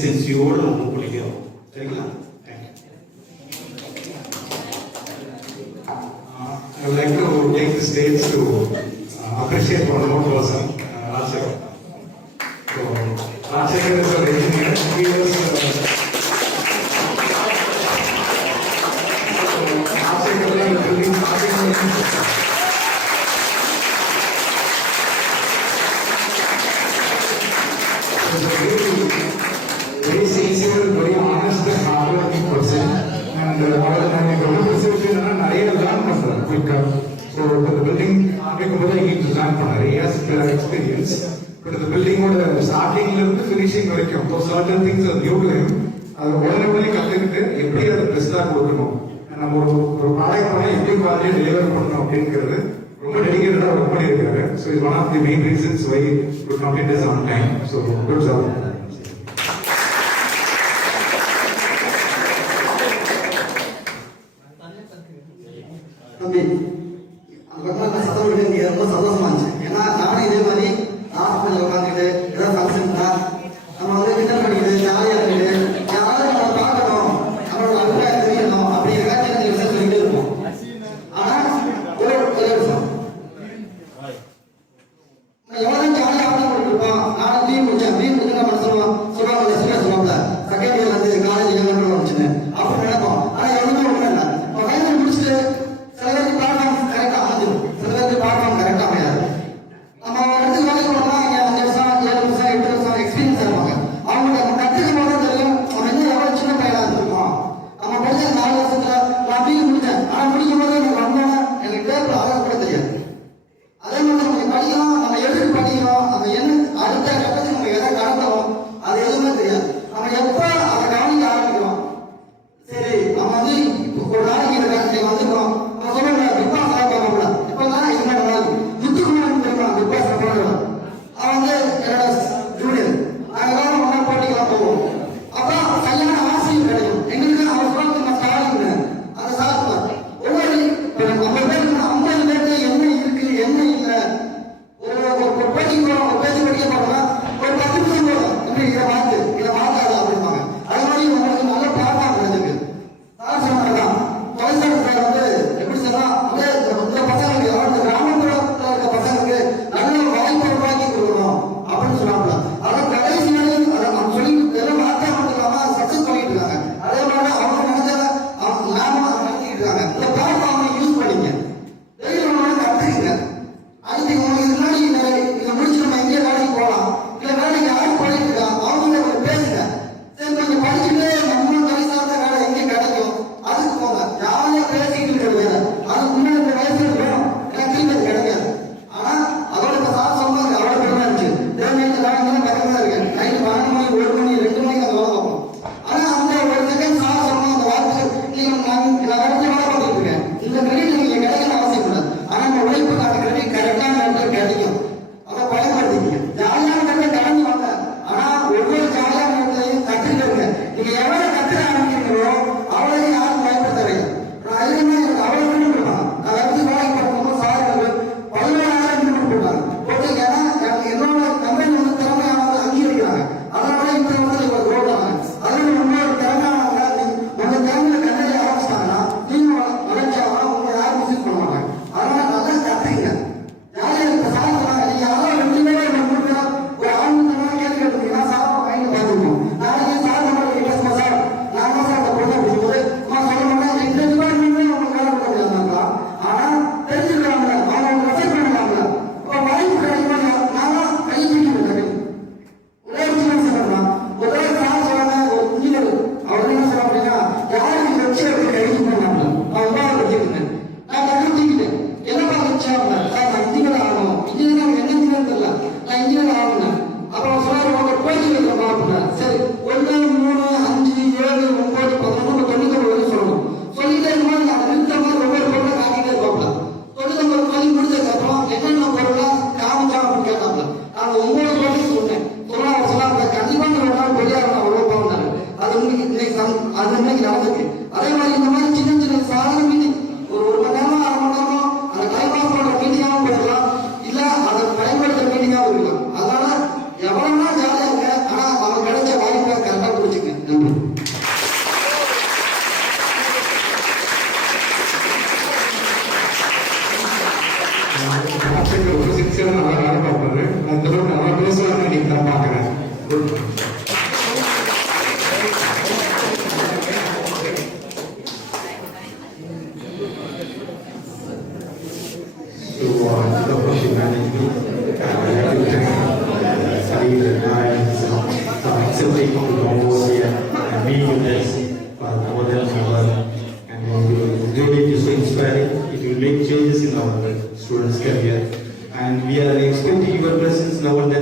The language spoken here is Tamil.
சென்சியோடு நம்ம குளிக்கிறோம். சரிங்களா? I would like to take the stage to appreciate one more person, Rajshekhar. So, Rajshekhar is an engineer. He was Rajshekhar is building very sincere, very honest and hardworking person. And நிறைய லேர்ன் பண்றாரு குயிக்கா. ஸோ இந்த பில்டிங் ஆரம்பிக்கும் போது எங்களுக்கு லேர்ன் பண்ணாரு. He has experience. பட் இந்த பில்டிங்கோட ஸ்டார்டிங்ல இருந்து ஃபினிஷிங் வரைக்கும் certain things are new to him. அது உடனே கற்றுக்கிட்டு எப்படி அதை பெஸ்டா கொடுக்கணும், நம்ம ஒரு ப்ராடக்ட் பண்ணி எப்படி குவாலிட்டியை டெலிவர் பண்ணணும் அப்படிங்கிறது ரொம்ப டெடிகேட்டடா ஒர்க் பண்ணியிருக்காரு. So is one of the main reasons why to complete this on time. So good job. தம்பி அதுக்கப்புறம் நான் சத்தம் விட்டு இங்கே ரொம்ப சந்தோஷமா இருந்துச்சு. ஏன்னா நானும் இதே மாதிரி ஹாஸ்பிட்டல் உட்காந்துக்கிட்டு ஏதாவது ஃபங்க்ஷன்னா நம்ம வந்து கிண்டல் பண்ணிக்கிட்டு ஜாலியாக இருந்துட்டு யாரும் நம்ம பார்க்கணும், நம்மளோட அபிப்பிராயம் தெரியணும் அப்படிங்கிற சின்ன விஷயம் சொல்லிக்கிட்டே இருப்போம். ஆனால் ஒரே விஷயம் எவ்வளோ ஜாலியாக ஆட்டம் பண்ணிருப்போம். நானும் டீ முடிச்சேன். டீ முடிச்சு நம்ம சொல்லுவாங்க சொல்லுவாங்க செகண்ட் இயர் வந்து காலேஜ் வந்துச்சுன்னு அப்படி நினைப்போம். ஆனால் எவ்வளோ ஒன்றும் இல்லை. ஃபைனல் முடிச்சுட்டு சில பேருக்கு the way she managed me. I have to thank Khalid and I for accepting to come over here and being with us for more than an hour. And really it is so inspiring. It will make changes in our students' career. And we are expecting your presence now and then.